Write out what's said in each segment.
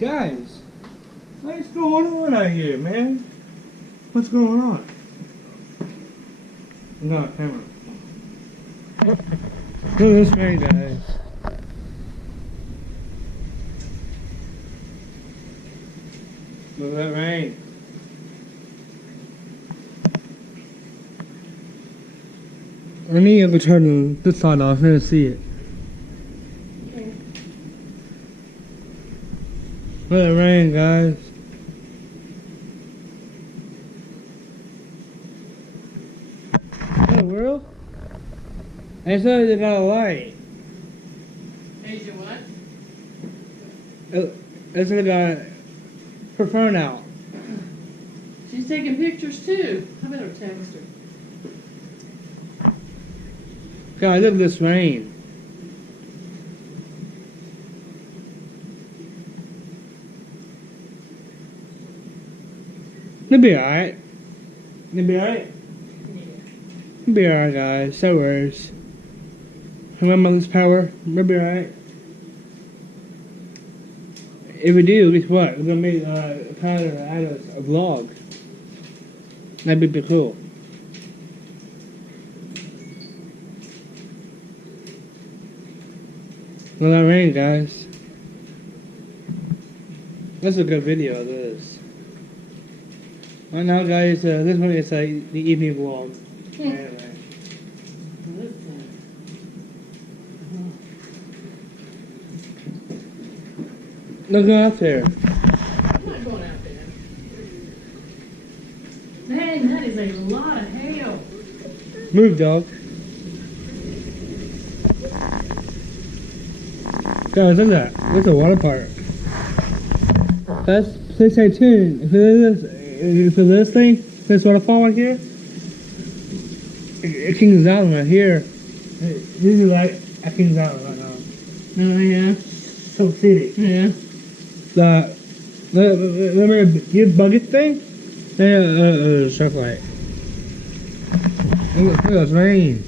Guys, what's going on out here, man? What's going on? No, camera. Look at this rain, guys. Look at that rain. I need to turn this side off and see it. Look at the rain, guys. What the world? I saw they got a light. Asia, what? It's like her phone out. She's taking pictures too. I better text her. God, look at this rain. It'll be alright. It'll be alright. It'll be alright, guys. No worries. Remember this power? We'll be alright. If we do, guess what? We're gonna make a vlog. That'd be pretty cool. Well, that rain, guys. That's a good video of this. Right now, guys, this one is the evening vlog. Anyway. Look out there. I'm not going out there. Man, that is a lot of hail. Move, dog. Guys, look at that. There's a water park. Please stay tuned. For this thing, this waterfall right here, Kings Island right here. This is like at Kings Island right now. Oh, yeah. So city. Yeah. Remember your bucket thing? Yeah, stuff like. Look at this rain.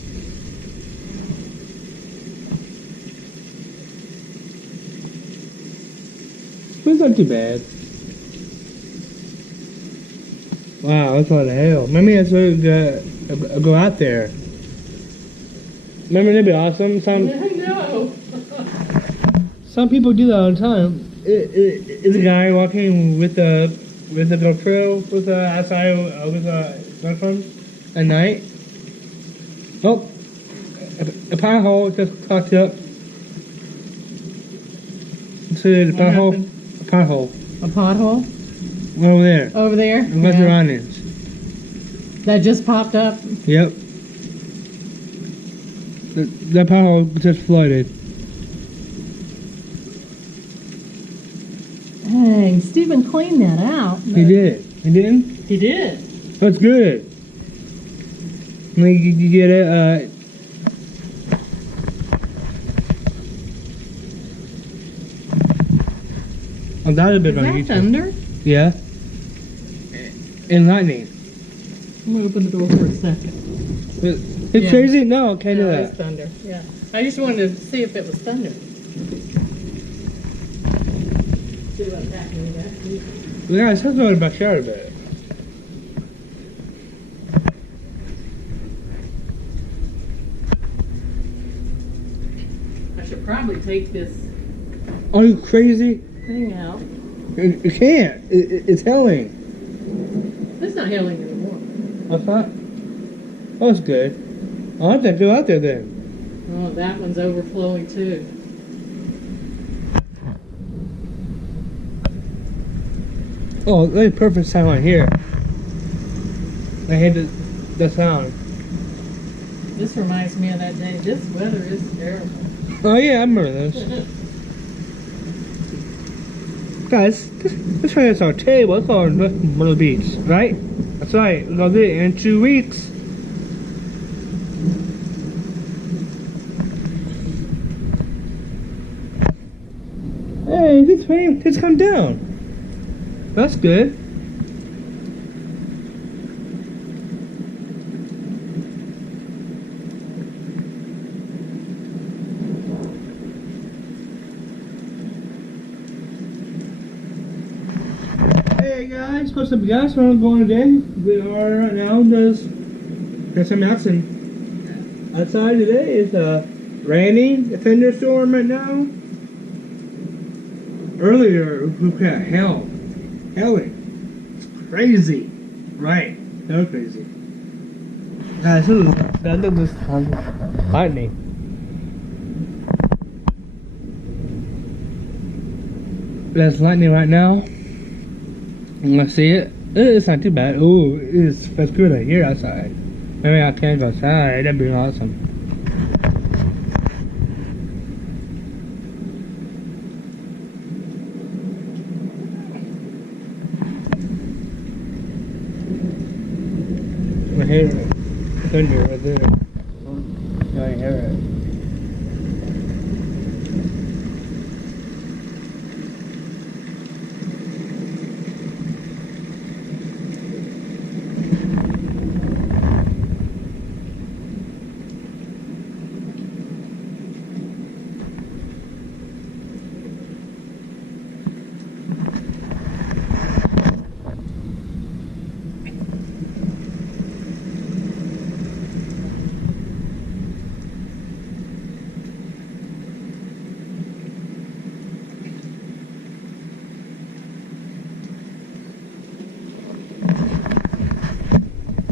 It's not too bad. Wow, that's a lot of hell. Maybe I should go out there. Remember, that'd be awesome. No. Some people do that all the time. It's a guy walking with a GoPro outside with a smartphone at night. Oh, a pothole just popped up. See the pothole? A pothole. A pothole? Over there. Over there? What's around it? That just popped up? Yep. That pothole just flooded. Dang, Stephen cleaned that out. He did. He didn't? He did. That's good. You get it? Oh, that would have been on Is YouTube. that thunder? Yeah. And lightning. I'm going to open the door for a second. It's crazy? No, can't do No, that. it's thunder. Yeah. I just wanted to see if it was thunder. See what's happening there. Yeah, it's something in the backyard a bit. I should probably take this Are you crazy? thing out. You can't. It's hailing. It's not hailing anymore. What's that? Oh, it's good. I'll have to go out there then. Oh, that one's overflowing too. Oh, that's perfect sound right here. I hate the sound. This reminds me of that day. This weather is terrible. Oh yeah, I remember this. Guys, this right is our table. It's on Myrtle Beach, right? That's right. We're gonna do it in 2 weeks. Hey, this rain has come down. That's good. Hey guys, what's up guys? Where I'm going today? We are right now there's some action. Outside today is raining, a thunderstorm right now. Earlier we got hailing. It's crazy. Right. So crazy. Guys, look at this lightning. There's lightning right now. Let's see it. It's not too bad. Ooh, it's good right here outside. Maybe I can go outside. That'd be awesome. I hear it. Thunder right there. I hear it.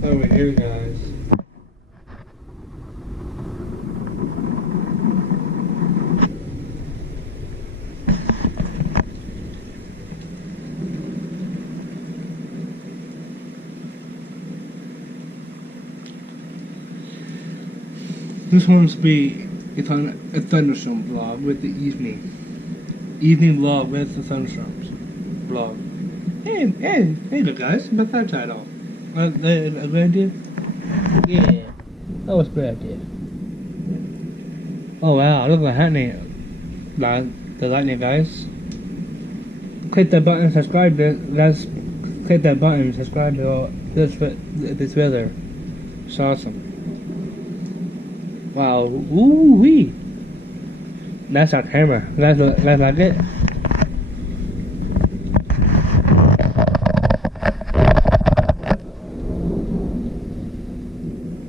Over here, guys. This one's be a thunderstorm vlog with the evening vlog with the thunderstorms vlog. Hey, look, guys, about that title. A good idea? Yeah, that was a good idea. Oh wow, look at the lightning. The lightning, guys. Click that button, subscribe, guys. Click that button, subscribe to this weather. It's awesome. Wow, ooh wee. That's our camera. Guys, like it.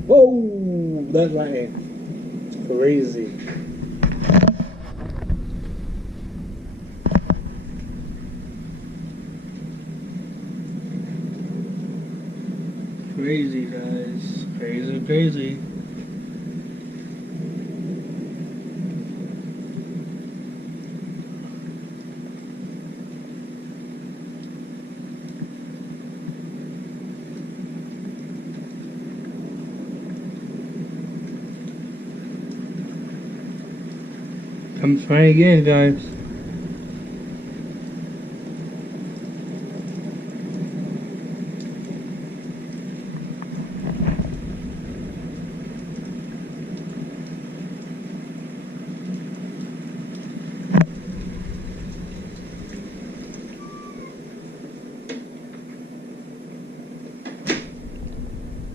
Whoa, that's lightning. It's crazy. Crazy, guys. Crazy. I'm trying again, guys.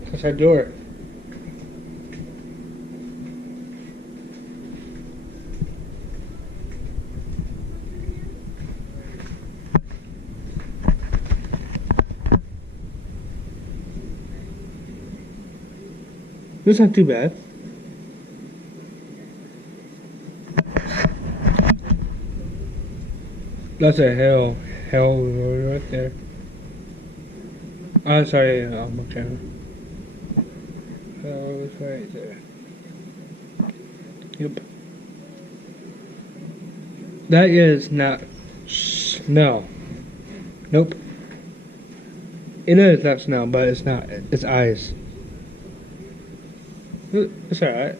What's our door? It's not too bad. That's a hell road right there. I'm sorry, on my camera. Hell is right there. Yep. That is not snow. Nope. It is not snow, but it's not. It's ice. It's alright.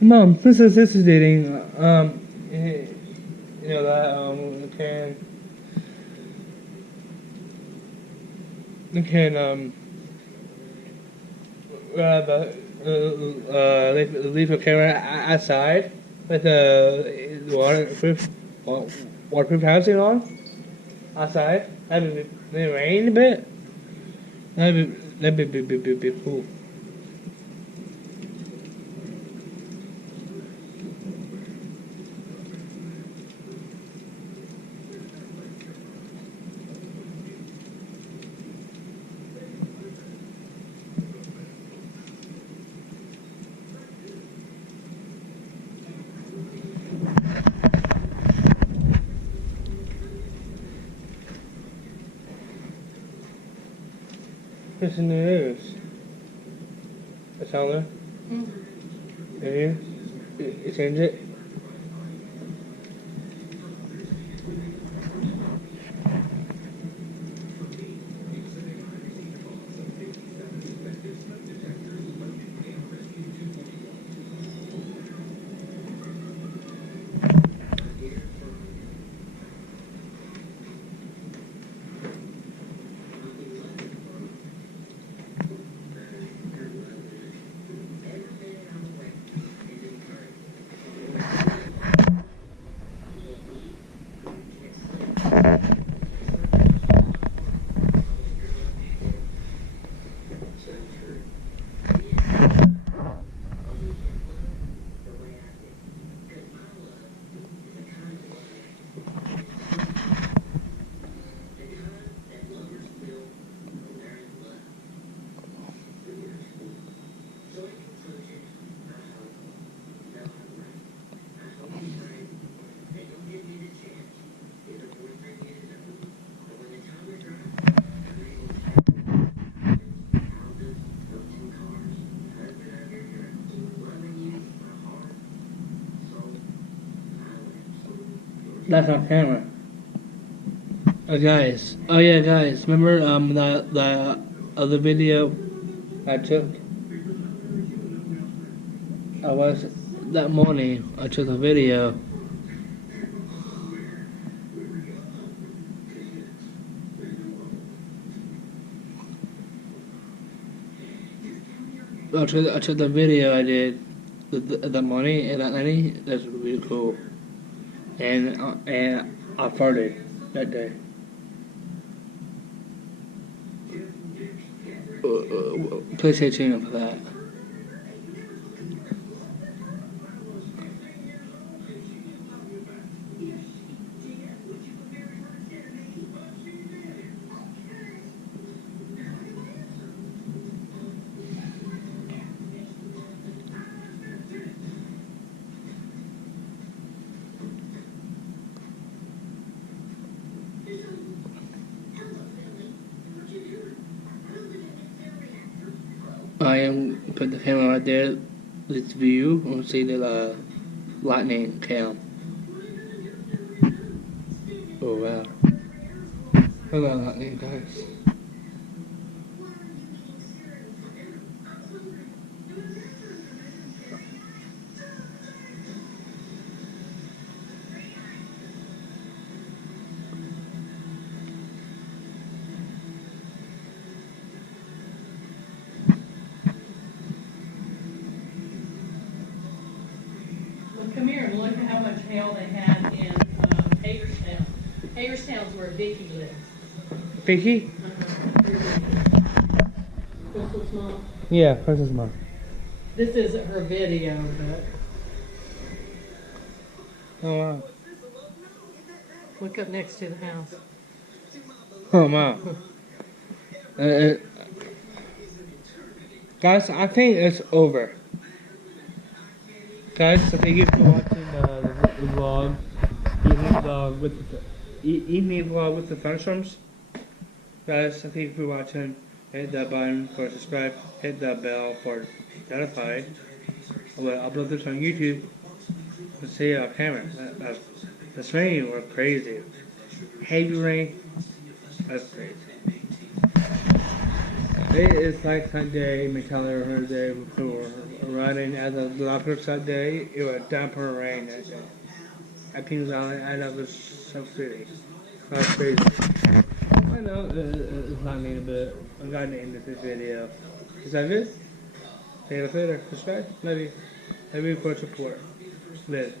Mom, this is dating. You know that we can leave a camera outside with a waterproof housing on outside. Have it rain a bit. That'd be cool. What's in the news? It's on there? Mm-hmm. You change it? That's on camera. Oh guys. Oh yeah guys. Remember the other video I took? That morning I took a video. I took the video I did the morning and that night. That's really cool. And I farted that day. Please stay tuned for that. I am put the camera right there. Let's view. We'll see the lightning cam. Oh wow! Look at that lightning, guys. Come here and look at how much hail they had in Hagerstown. Hagerstown's where Vicky lives. Vicky? Crystal's mom. Yeah, Crystal's mom. This isn't her video, but Oh wow. look up next to the house. Oh wow. Guys, I think it's over. Guys, so thank you for watching the vlog, evening vlog with the thunderstorms. Guys, thank you for watching. Hit that button for subscribe. Hit that bell for notified. I will upload this on YouTube. Let's see on camera. This rain was crazy. Heavy rain. That's crazy. It is like Sunday, McKellar her day before. Running as a locker Sunday, it was damper rain that day. At Kings Island, and that was so pretty. That's crazy. I know it's not me, but I'm going to end this video. Is that it? See you later. Subscribe. Love you. Love you for support. Live.